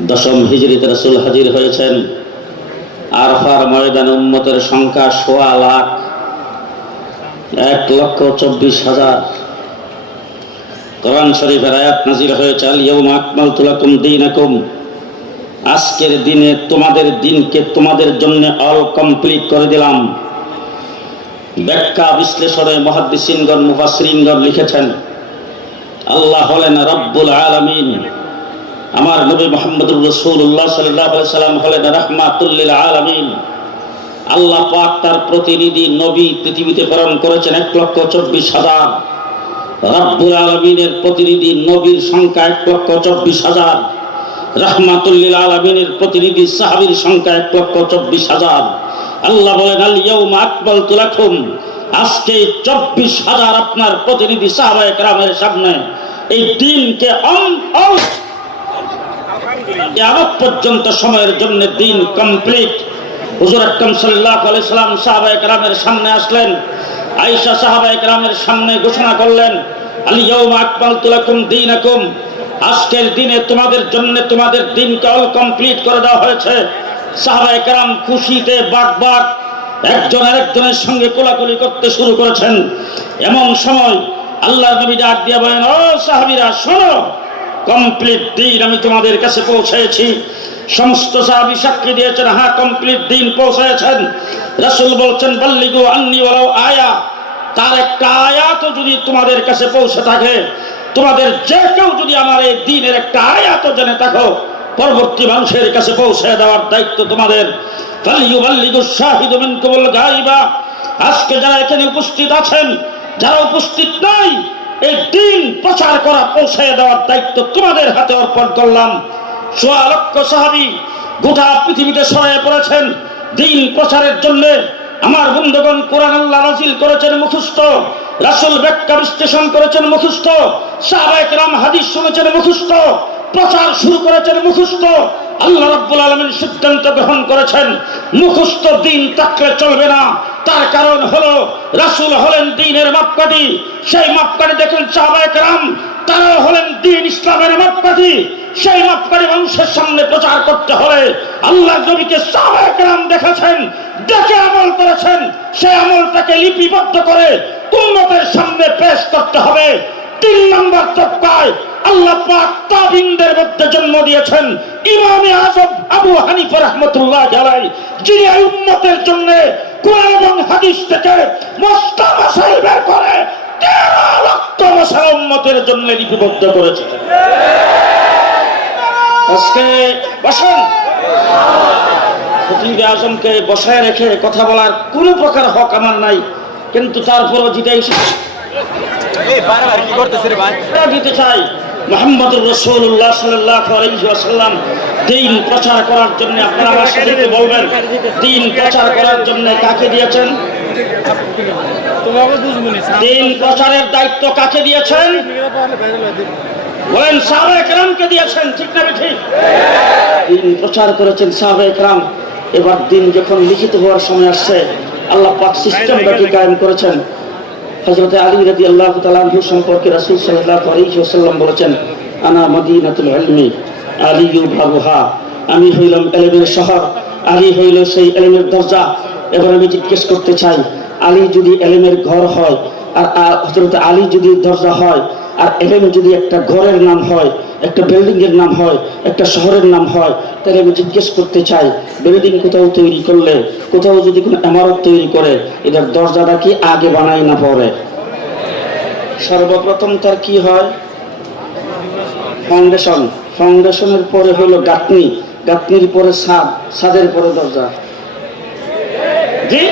দশম হিজরিতে রাসূল হাজির হয়েছেন। আরফার ময়দানে উম্মতের সংখ্যা ১৬ লাখ, ১,২৪,০০০। কোরআন শরীফের আয়াত নাযিল হয়েছে, আল ইয়াউমা আকমালতু লাকুম দীনাকুম, আজকের দিনে তোমাদের দিনকে তোমাদের জন্য অল কমপ্লিট করে দিলাম। ব্যাখ্যা বিশ্লেষণে মুহাদ্দিসিনগণ মুফাসসিরিনগণ লিখেছেন, আল্লাহ হলেন রব্বুল আলামিন, আমার নবী মুহাম্মদুর রাসূলুল্লাহ সাল্লাল্লাহু আলাইহি সাল্লাম হলেন রাহমাতুল লিল আলামিন। আল্লাহ পাক তার প্রতিনিধি নবী পৃথিবীতে প্রেরণ করেছেন ১,২৪,০০০। রব্বুল আলামিনের প্রতিনিধি নবীর সংখ্যা ১,২৪,০০০। রাহমাতুল লিল আলামিনের প্রতিনিধি সাহাবীর সংখ্যা ১,২৪,০০০। আল্লাহ বলেন, আল ইয়াউমা আকমালতু লাকুম, আজকে ২৪,০০০ আপনার প্রতিনিধি সাহাবায়ে কেরামের সামনে এই দিনকে কিয়ামত পর্যন্ত সময়ের জন্য দিন কমপ্লিট। হুজুর আকরাম সাল্লাল্লাহু আলাইহি সাল্লাম সাহাবায়ে কেরামের সামনে আসলেন। আয়েশা সাহাবায়ে কেরামের সামনে ঘোষণা করলেন, আল ইয়াউমা আকমালতু লাকুম দীনাকুম, আজকের দিনে তোমাদের জন্য তোমাদের দিনকে অল কমপ্লিট করে দেওয়া হয়েছে। সাহাবায়ে কেরাম খুশিতে বাক একজন আরেকজনের সঙ্গে কোলাকুলি করতে শুরু করেছেন। এমন সময় আল্লাহর নবী ডাক দিয়ে বলেন, ও সাহাবীরা শোনো, কমপ্লিট দিন আমি তোমাদের কাছে পৌঁছেছি। সমস্ত সাহাবী সাক্ষী দিয়েছেন, হ্যাঁ কমপ্লিট দিন পৌঁছেছেন। রাসূল বলছেন, বাল্লিগু আন্নী ওয়ালাউ আয়া, তার একটা আয়াতও যদি তোমাদের কাছে পৌঁছে থাকে, তোমাদের যে কেউ যদি আমার এই দ্বীনের একটা আয়াতও জেনে থাকো, পরবর্তী মানুষের কাছে পৌঁছে দেওয়ার দায়িত্ব তোমাদের। ফালিয়ুবাল্লিগুশ শাহিদু মিনকুমুল গায়বা, আজকে যারা এখানে উপস্থিত আছেন, যারা উপস্থিত নাই, এই দিন প্রচার করা পৌঁছে দেওয়ার দায়িত্ব তোমাদের হাতে অর্পণ করলাম। ১৬ লক্ষ সাহাবী গোটা পৃথিবীতে ছড়িয়ে পড়েছেন দিন প্রচারের জন্য। আমার বন্ধুগণ, কোরআন আল্লাহ নাযিল করেছেন মুখস্থ, রাসূল ব্যাখ্যা বিশ্লেষণ করেছেন মুখস্থ, সাহাবায়ে কেরাম হাদিস শুনেছেন মুখস্থ, প্রচার শুরু করেছেন মুখস্থ। আল্লাহ রাব্বুল আলামিন সিদ্ধান্ত গ্রহণ করেছেন, মুখস্থ দিন থাকলে চলবে না। তার কারণ হলো রাসূল হলেন দ্বীনের মাপকাঠি। সেই মাপকাঠি দেখেন সাহাবায়ে কেরাম, তারা হলেন দ্বীন ইসলামের মাপকাঠি। সেই মাপকাঠি মানুষের সামনে প্রচার করতে হলে আল্লাহ নবীকে সাহাবায়ে কেরাম দেখেছেন, দেখে আমল করেছেন। সেই আমলটাকে লিপিবদ্ধ করে উম্মতের সামনে পেশ করতে হবে। ৩ নম্বর তবকায় আল্লাহ পাক তাবিনদের মধ্যে জন্ম দিয়েছেন ইমামে আযম আবু হানিফা রাহমাতুল্লাহ আলাইহি, যিনি এই উম্মতের জন্য কোরআন এবং হাদিস থেকে মুস্তাহ মাসাইল বের করে ১৩ লক্ষ মাসালা উম্মতের জন্য লিপিবদ্ধ করেছেন। আজকে বসেন, খতিবে আজমকে বসায় রেখে কথা বলার কোনো প্রকার হক আমার নাই, কিন্তু তারপরও জিতাই দিতে চাই। মুহাম্মদুর রাসূলুল্লাহ সাল্লাল্লাহু আলাইহি ওয়াসাল্লাম দ্বীন প্রচার করার জন্য, আপনারা আমার সাথে বলবেন, দ্বীন প্রচার করার জন্য কাকে দিয়েছেন? দ্বীন প্রচারের দায়িত্ব কাকে দিয়েছেন? বলেন, সাহাবায়ে কেরামকে দিয়েছেন, ঠিক না ঠিক? দ্বীন প্রচার করেছেন সাহাবায়ে কেরাম। এবার দ্বীন যখন লিখিত হওয়ার সময় আসছে, আল্লাহ পাক সিস্টেমটাকে কায়েম করেছেন। হযরত আলী রাদিয়াল্লাহু তাআলা আনহু সম্পর্কে রাসূল সাল্লাল্লাহু আলাইহি ওয়াসাল্লাম বলেছেন, আনা মদিনাতুল ইলমি আলিয়ু বাবুহা, আমি হইলাম ইলমের শহর, আলী হইল সেই ইলমের দরজা। এবার আমি জিজ্ঞেস করতে চাই, আলী যদি ইলমের ঘর হয়, আর হযরত আলী যদি দরজা হয়, আর ইলম যদি একটা ঘরের নাম হয়, একটা বিল্ডিং এর নাম হয়, একটা শহরের নাম হয়, তাহলে আমি জিজ্ঞেস করতে চাই, বিল্ডিং কোথাও তৈরি করলে, কোথাও যদি কোনো ইমারত তৈরি করে, এটার দরজাটা কি আগে বানাই না পরে? সর্বপ্রথম তার কি হয়? ফাউন্ডেশন। ফাউন্ডেশনের পরে হলো গাঁথনি, গাঁথনির পরে ছাদ, ছাদের পরে দরজা। জি,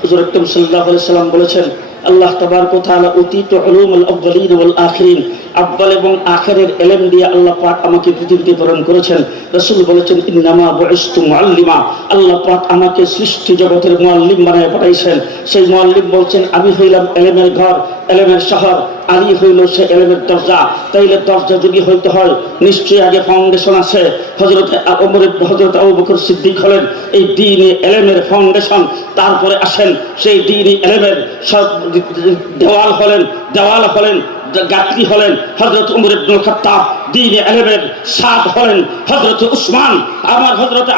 হুজুর আকরাম সাল্লাল্লাহু আলাইহি সাল্লাম বলেছেন, আল্লাহ তাবারক ওয়া তাআলা উতিতু উলুমুল আউয়ালিন ওয়াল আখিরিন, আব্বাল এবং আখিরের ইলম দিয়ে আল্লাহ পাক আমাকে পৃথিবীতে প্রেরণ করেছেন। রাসূল বলেছেন, ইন্নামা বুইসতু মুআল্লিমা, আল্লাহ পাক আমাকে সৃষ্টি জগতের মুআল্লিম বানায় পাঠাইছেন। সেই মুআল্লিম বলছেন, আমি হইলাম ইলমের ঘর, ইলমের শহর, আলী হইল সে ইলমের দরজা। তাইলে দরজা যদি হইতে হয়, নিশ্চয়ই আগে ফাউন্ডেশন আছে। হযরত আবু বকর সিদ্দিক হলেন এই দ্বীনি ইলমের ফাউন্ডেশন। তারপরে আসেন সেই দ্বীনি ইলমের দেওয়াল হলেন গাঁথনি হলেন হযরত উমর ইবনুল খাত্তাব। দ্বীনে ইলমের সাদ হলেন হযরত উসমান। আমার হযরত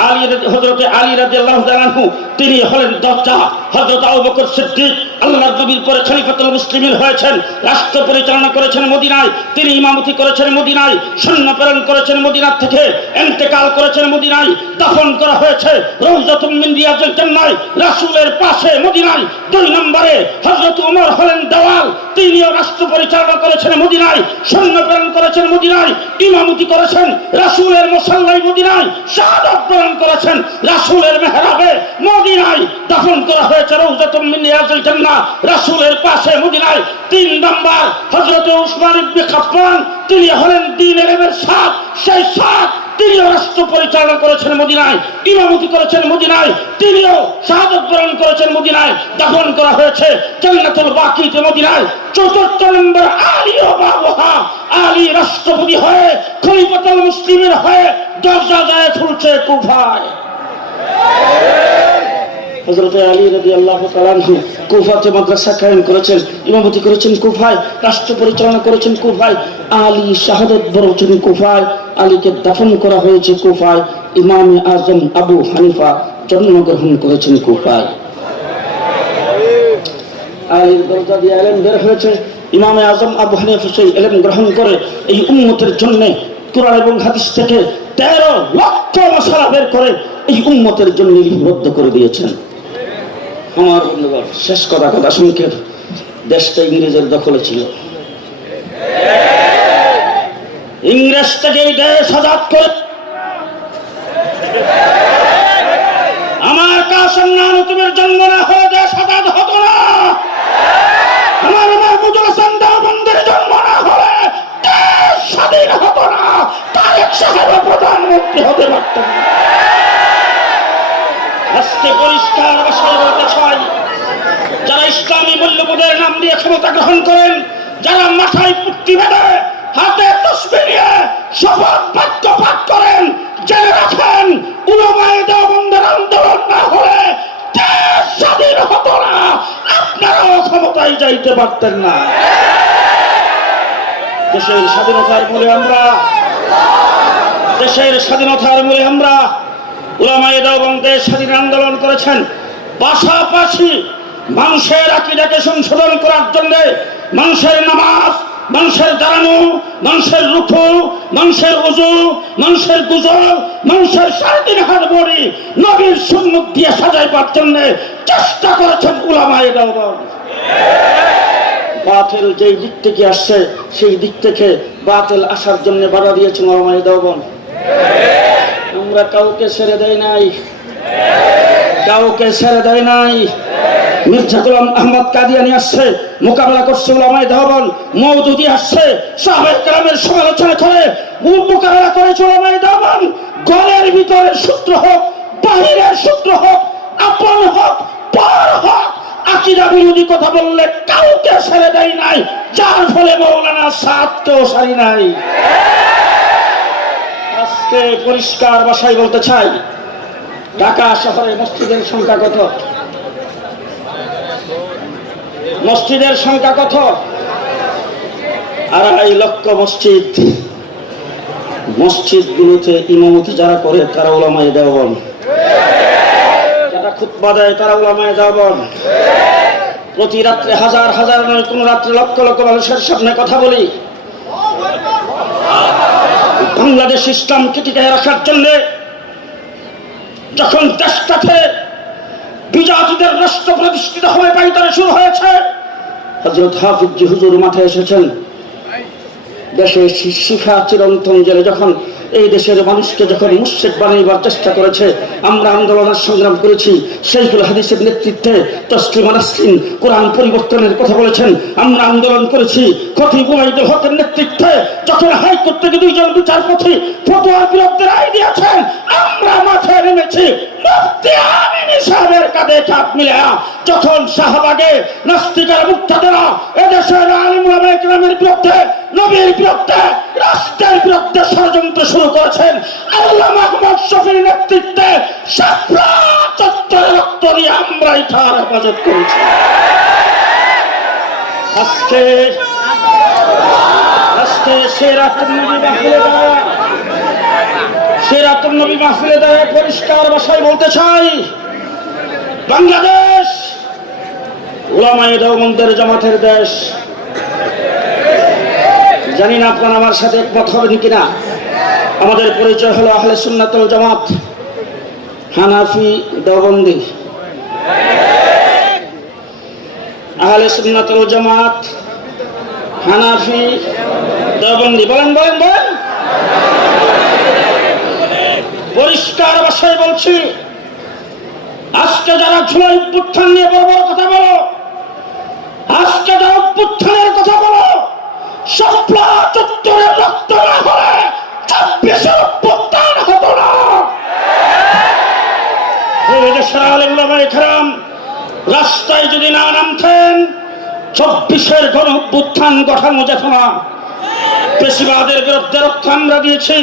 আলী রাদিয়াল্লাহু তাআলা আনহু তিনি হলেন দরজা। হযরত আবু বকর সিদ্দিক আল্লাহর নবীর পরে খলিফাতুল মুসলিমিন হয়েছেন, রাষ্ট্র পরিচালনা করেছেন মদিনায়, তিনি ইমামতি করেছেন মদিনায়, সৈন্য প্রেরণ করেছেন মদিনা থেকে, ইন্তেকাল করেছেন মদিনায়, দাফন করা হয়েছে রওজাতুম মিন রিয়াজিল জান্নাহ রাসূলের পাশে মদিনায়। 2 নম্বরে হযরত ওমর হলেন দেওয়াল, তিনিও রাষ্ট্র পরিচালনা করেছেন মদিনায়, সৈন্য প্রেরণ করেছেন মদিনায়, ইমামতি করেছেন রাসূলের মুসাল্লায় মদিনায়, শাহাদাত বরণ করেছেন রাসূলের মেহরাবে মদিনায়, দাফন করা হয়েছে রওজাতুম মিন রিয়াজিল জান্নাহ রাসূলের পাশে মদিনায়। 3 নম্বর হযরত উসমান ইবনে আফফান, তিনি হলেন দ্বীনের ইলমের সাদ, সেই সাদ তিনিও রাষ্ট্র পরিচালনা করেছেন মদিনায়, ইমামতি করেছেন মদিনায়, তিনিও শাহাদাত বরণ করেছেন মদিনায়, দাফন করা হয়েছে জান্নাতুল বাকিতে মদিনায়। 4 নম্বর আলী ও বাবুহা, আলী রাষ্ট্রপতি হয়ে খলিফাতুল মুসলিমিন হয়ে দরজা যায় খুলছে কুফায়। হযরত আলী রাদিয়াল্লাহু তাআলা আনহু কুফাতে মাদ্রাসা কায়েম করেছেন, ইমামতি করেছেন কুফায়, রাষ্ট্র পরিচালনা করেছেন কুফায়। আলী শাহাদাত বরণ কুফায়, আলীকে দাফন করা হয়েছে কুফায়। ইমাম আজম আবু হানিফা জন্মগ্রহণ করেছেন কুফায়। আলীর দরজা দিয়ে ইলম বের হয়েছে। ইমাম আজম আবু হানিফা সেই ইলম গ্রহণ করে এই উম্মতের জন্য কুরআন এবং হাদিস থেকে 13 লক্ষ মাসআলা বের করে এই উম্মতের জন্য লিপিবদ্ধ করে দিয়েছেন। আমার বন্ধুগণ, শেষ কথা সংক্ষেপ, দেশটা ইংরেজের দখলে ছিল। ইংরেজ থেকে এই দেশ আজাদ করে আমার কাসেম নানুতুমের জন্ম না হলে দেশ আজাদ হতো না। আমার মাহমুদুল হাসান দেওবন্দের জন্ম না হলে দেশ স্বাধীন হতো না। তারেক সাহেব প্রধানমন্ত্রী হতে পারতেন না। আজকে পরিষ্কার ভাষায় বলতে চাই, যারা ইসলামী মূল্যবোধের নাম দিয়ে ক্ষমতা গ্রহণ করেন, যারা মাথায় পুট্টি বেঁধে হাতে তসবিহ নিয়ে শপথ বাক্য পাঠ করেন, জেনে রাখেন উলামায়ে দেওবন্দের আন্দোলন না হলে দেশ স্বাধীন হতো না, আপনারাও ক্ষমতায় যাইতে পারতেন না। দেশের স্বাধীনতার মূলে আমরা উলামায়ে দেওবন্দের স্বাধীন আন্দোলন করেছেন। পাশাপাশি মানুষের আকীদাকে সংশোধন করার জন্য মানুষের নামাজ, মানুষের দাঁড়ানো, মানুষের রুকু, মানুষের ওযু, মানুষের গুজব, মানুষের 3.5 হাত বড়ি নবীর সুন্নাত দিয়ে সাজাইবার জন্য চেষ্টা করেছেন উলামায়ে দেওবন্দ। বাতিল যেই দিক থেকে আসছে সেই দিক থেকে বাতিল আসার জন্য বাধা দিয়েছেন উলামায়ে দেওবন্দ। আমরা কাউকে ছেড়ে দেয় নাই। মির্জা গোলাম আহমদ কাদিয়ানী আসছে, মোকাবেলা করছে উলামায়ে দেওবন্দ। মওদুদি আসছে, সাহাবায়ে কেরামের সমালোচনা করে মোকাবেলা করেছে উলামায়ে দেওবন্দ। ঘরের ভিতরের সূত্র হোক, বাহিরের সূত্র হোক, আপন হোক, পর হোক, আকীদা বিরোধী কথা বললে কাউকে ছেড়ে দেয় নাই, যার ফলে মাওলানা সাদকেও ছাড়ি নাই। আজকে পরিষ্কার ভাষায় বলতে চাই, ঢাকা শহরে মসজিদের সংখ্যা কত? মসজিদের সংখ্যা কত? 2.5 লক্ষ মসজিদ। মসজিদগুলোতে ইমামতি যারা করে তারা উলামায়ে দেওবন্দ, যারা খুতবা দেয় তারা উলামায়ে দেওবন্দ। প্রতি রাত্রে হাজার হাজার নয়, কোন রাত্রে লক্ষ লক্ষ মানুষের সামনে কথা বলি। বাংলাদেশ ইসলামকে টিকিয়ে রাখার জন্য যখন দেশটাতে বিজাতিদের রাষ্ট্র প্রতিষ্ঠিত হবে পাইতারে শুরু হয়েছে, হযরত হাফিজ জি হুজুর মাথায় এসেছেন। দেশে শিক্ষা চিরন্তন জেলে যখন এই দেশের মানুষকে যখন মুশরিক বানাইবার চেষ্টা করেছে, আমরা আন্দোলনের সংগ্রাম করেছি। শাইখুল হাদিসের নেতৃত্বে তসলিমা নাসরিন কোরআন পরিবর্তনের কথা বলেছেন, আমরা আন্দোলন করেছি। খতিব ওবাইদুল হকের নেতৃত্বে যখন হাইকোর্ট থেকে 2 জন বিচারপতি ফতোয়ার বিরুদ্ধে রায় দিয়েছেন, আমরা মাঠে নেমেছি। মুফতি আমিন সাহেবের কাঁধে কাঁধ মিলিয়ে যখন শাহবাগে নাস্তিকের মুক্তাদেরা এদেশের আলিম ওলামায়ে কেরামের বিরুদ্ধে, নবীর বিরুদ্ধে, রাষ্ট্রের বিরুদ্ধে ষড়যন্ত্র শুরু করেছেন, আল্লামা আহমদ শফীর নেতৃত্বে শাপলা চত্বরে রক্ত দিয়ে আমরা এটার হেফাজত করেছি। আজকে আজকে সিরাতুন নবী মাহফিলে দাঁড়িয়ে পরিষ্কার ভাষায় বলতে চাই, বাংলাদেশ উলামায়ে দেওবন্দের জামাতের দেশ। জানি না আপনারা আমার সাথে একমত হবেন কিনা। আমাদের পরিচয় হলো আহলে সুন্নাত ওয়াল জামাত, হানাফি দেওবন্দি। আহলে সুন্নাত ওয়াল জামাত, হানাফি দেওবন্দি। বলেন বলেন বলেন। পরিষ্কার ভাষায় বলছি, আজকে যারা জুলাই অভ্যুত্থান নিয়ে বড় বড় কথা বলো, আজকে যারা অভ্যুত্থানের কথা বলো, শাপলা চত্বরে রক্ত না হলে ২৬-এর অভ্যুত্থান হতো না। এই দেশের আলেম ওলামায়ে কেরাম রাস্তায় যদি না নামতেন, ২৪-এর গণ অভ্যুত্থান ঘটানো যেত না। পেশিবাদের বিরুদ্ধে রক্ত আমরা দিয়েছি,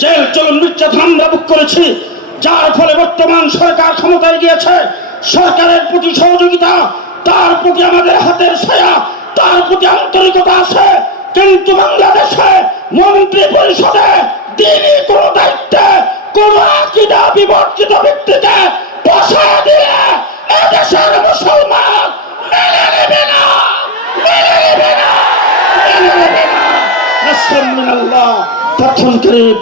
জেল জুলুম নির্যাতন আমরা ভোগ করেছি, যার ফলে বর্তমান সরকার ক্ষমতায় গিয়েছে। সরকারের প্রতি সহযোগিতা, তার প্রতি আমাদের হাতের ছায়া, তার প্রতি আন্তরিকতা আছে। কিন্তু বাংলাদেশে মন্ত্রী পরিষদে দিনই কোন দায়িত্বে কোন আকীদা বিবর্জিত ব্যক্তিকে বসায় দিলে এদেশের মুসলমান মেনে নেবে না, মেনে নেবে না, মেনে নেবে না। নাসরুম মিনাল্লাহ, ফাতহুন করিব।